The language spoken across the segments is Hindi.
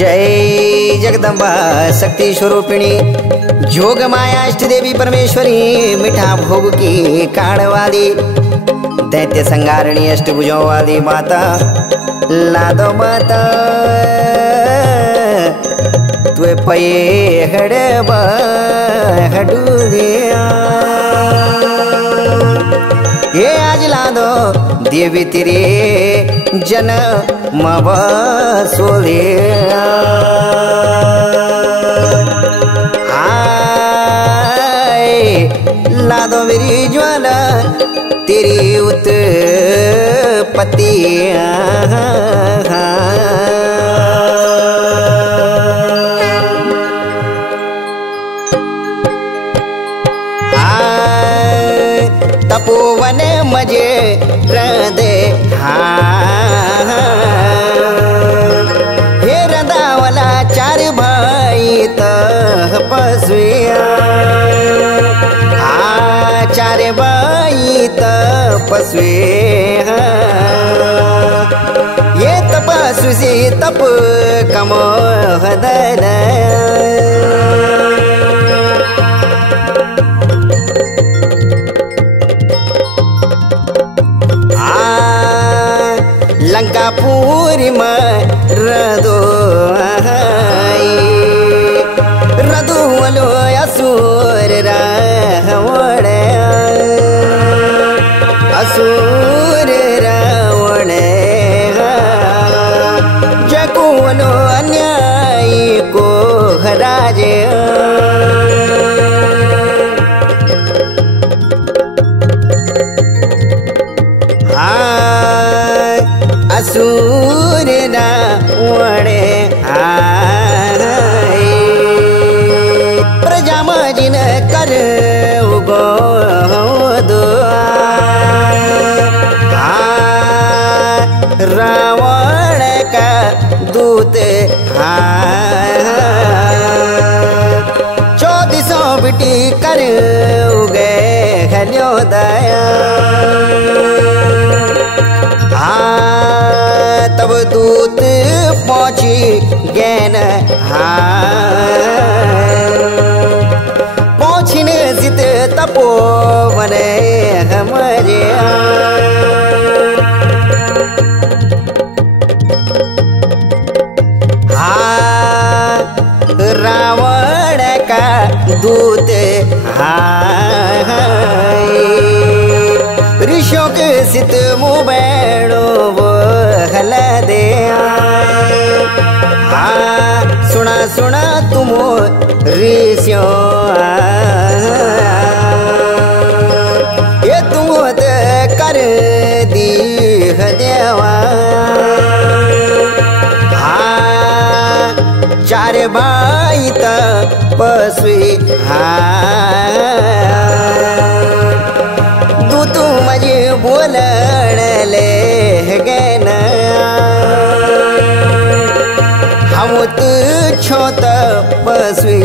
जय जगदम्बा शक्ति स्वरूपिणी जोग माया इष्ट देवी परमेश्वरी मिठा भोग की काण वाली दैत्य संगारिणी अष्टभुजों वाली माता लादो माता तुए पये हड़बा हडूरिया ये आज लादो देवी तेरे जन सोलिया लादो मेरी ज्वाला तेरी उत्पत्ति तपोवन मजे रदे हे रदावला चार भाई तपस्विया चार भाई तपस्वी ये तपस्वी से तप कमो हदन लंकापुरी रदो रदुवलो असुर रावण असुर रावण जकुवलो अन्यायी को राजे असुर रावण प्रजा मजिन कर उगो दो रावण का दूत 1400 बिटी कर उगे हल्यो दया तब दूत पहुंची गैन पहुंचने जित तपोवन हमारे रावण का दूत ऋषियों के सित मुँह बैठो वो हल दे सुना सुना तुम ऋषियों ये तुम कर दी देवा चार भाई तपस्वी तू मजे बोलण ले गन हम तुझो तपस्वी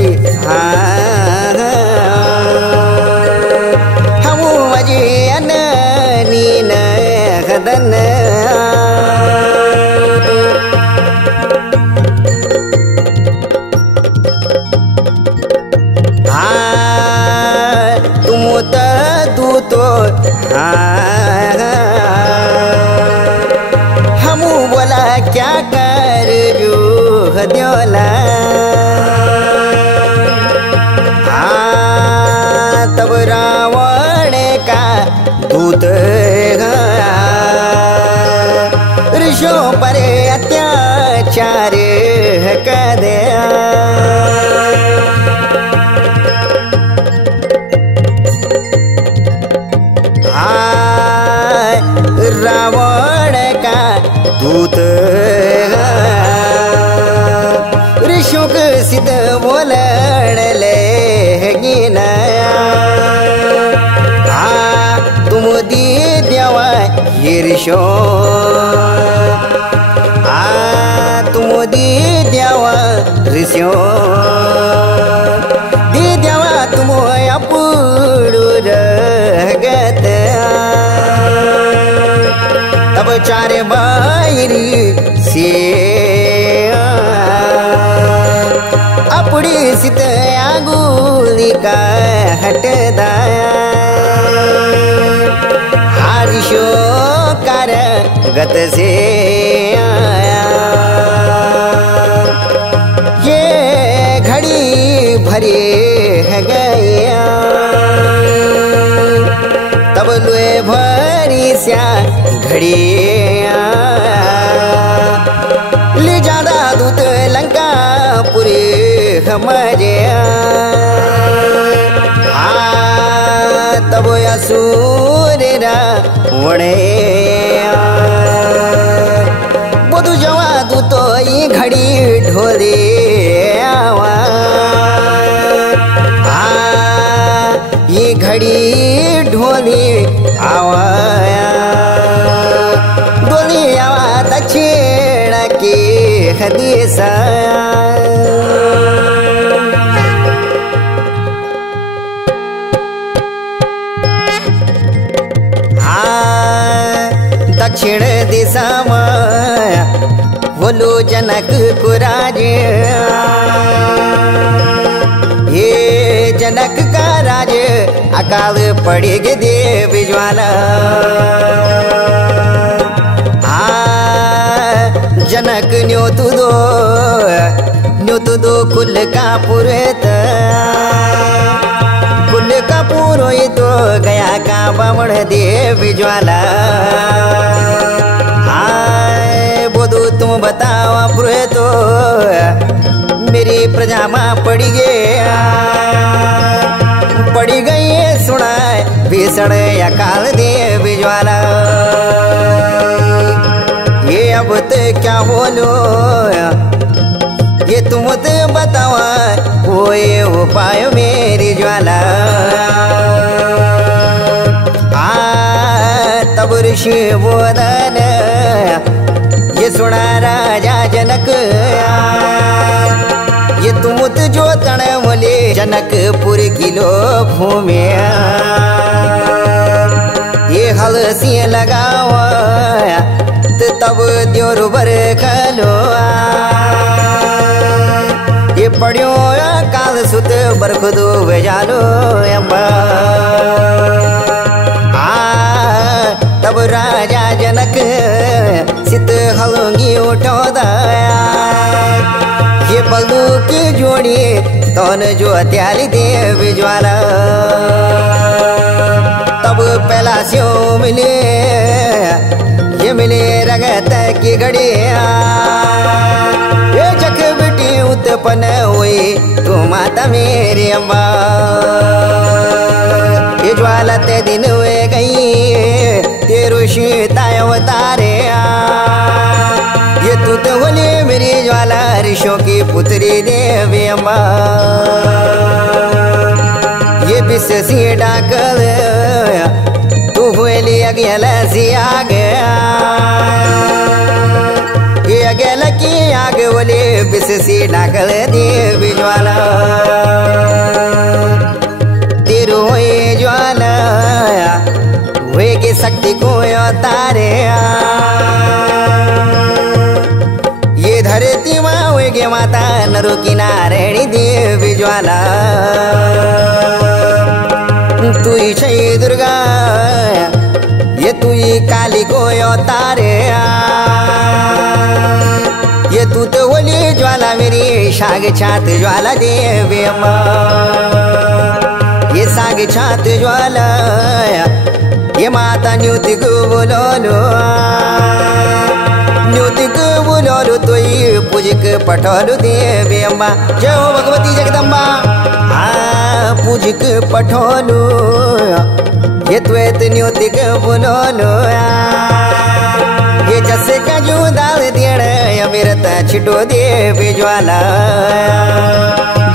हम मजे अननी न हदन हम बोला क्या कर जो हद्योला तब रावण का दूत ऋषियों पर अत्याचार कर दिया रावण का दूत ऋषियों के सिद्ध बोलण ले गिना तुम दी देवा ये ऋषियों तुम दी देवा ऋषियों दी देवा तुम अपूर्व गत तब चार बायरी से बोली का हटदाया हारिशो कर गत से आया ये घड़ी भरी है गया तब लुए भरी स्या घड़ी ले जादा दूत लंका पूरी हमारे तब असुर वणे बुधु जवा दूत ये घड़ी ढोले ये घड़ी ढोली आवाया डोली आवा दक्षिण के हदीसा दक्षिण दिशा में बोलो जनक कुराज ये जनक का राज अकाल पड़ेगे देव ज्वाला जनक न्यो तु दो कुल का पुरोहित कुल का पुरोहित गया का बामण देव ज्वाला बोधु तुम बताओ पुरोहित मेरी प्रजा माँ पड़ी गई सुना भीषण अकाल देव ज्वाला ये अब तो क्या बोलो ये तुम तो बताओ वो ये उपाय मेरी ज्वाला तब ऋषि बोधन ये सुना राजा जनक ये तुम जो तण मोले जनकपुर किलो भूमि ये हल सी लगाओ तो तब द्योर बर खलो ये पढ़ियो काल सुत बरखुदो बजालो अम्बा तब राजा जनक सित हलूंगी उठो दया ये बलू की जोड़ी तौन जो हत्याली देव ज्वाला तब पहला स्यो मिले ये मिले रगत की घड़ी ये जख बेटी उत्पन्न हुई तू माता मेरी अम्मा ये ज्वाला ते दिन हुए गई तेरु शीताय अवतारे ये तू तो बोले मेरी ज्वाला ऋषियों की पुत्री देवी अम्मा ये विष सी डाकल तू बोली अगल सी आग ये अगल की आग बोले विष सी डाकल देवी ज्वाला तेरू ये ज्वाला वे की शक्ति को तारे ये धरती माँ वे गे माता नरु किनारेणी देवी ज्वाला तू ही छई दुर्गा ये तू ही काली को तारे ये तू तो बोली ज्वाला मेरी शाग छात ज्वाला देवी अम्मा ये साग छात ज्वाला ये माता न्यूति को बोलो तो ये पूजिक पठोलु देवी अम्बा जय हो भगवती जगदम्बा पूजिक पठोलु ये त्वेत न्यूति को बोलो ये जैसे का जो दाल देड़ अमिरत छिटो देवी ज्वाला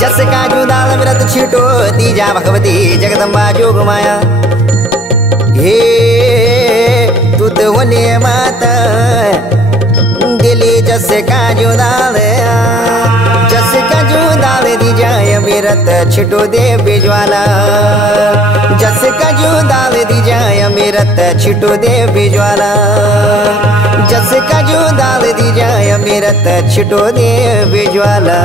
जैसे का जो दाल अमिरत छिटो दी जा भगवती जगदम्बा जोग माया हे तू तो बोले माता दिली जैसे काजू दाल दी जाए अमिरत छिटो देवी ज्वाला जैसे काजू दाल दी जाए अमिरत छिटो देवी ज्वाला जैसे काजू दाल दी जाए अमिरत छिटो देवी ज्वाला।